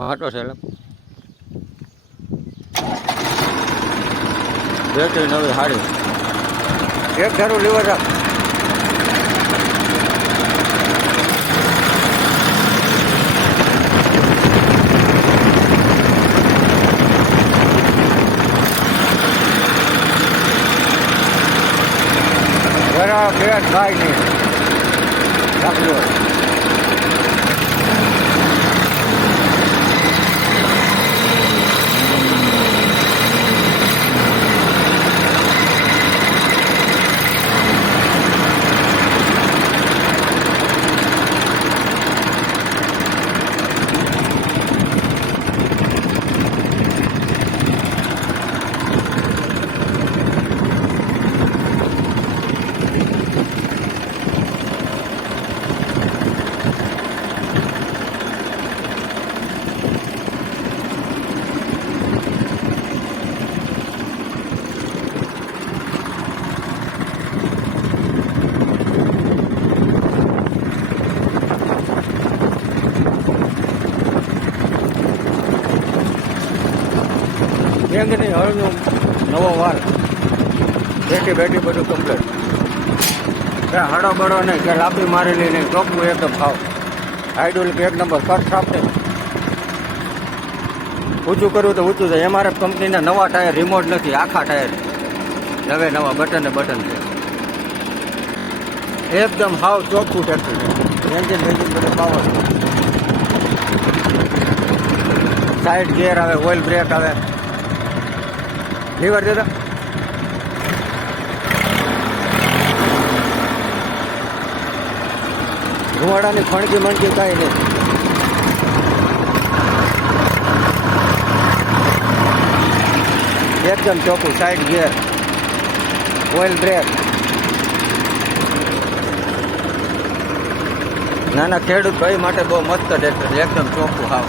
હાટો છે એટલે નવી હાડી એક ધારું લીવર રાખ જરા બે થાય નહીં. રાખજો. નહીં હળનો નવો વાર. બેટી બેઠી બધું કમ્પ્લેટ કે હળો બળો નહીં, કે લાપી મારેલી નહીં, ચોખ્ખું એકદમ ખાવ. હાઇડ્રોલિક એક નંબર કટ સાપતે ઊંચું કરવું તો ઊંચું થાય એમઆરએફ કંપનીના નવા ટાયર રિમોટ નથી, આખા ટાયર નવે નવા બટન ને બટન છે. એકદમ હાવ ચોખ્ખું ટ્રેક્ટર છે એન્જિન વેન્જિન બધું પાવર સાઈડ ગેર આવે ઓઇલ બ્રેક આવે. લીવર દાદા. ધુવાડાની ફણકી મણકી કાંઈ નહીં. એકદમ ચોખ્ખું સાઈડ ગિયર ઓઇલ બ્રેક નાના ખેડૂત ભાઈ માટે બહુ મસ્ત ટ્રેક્ટર એકદમ ચોખ્ખું હાવ.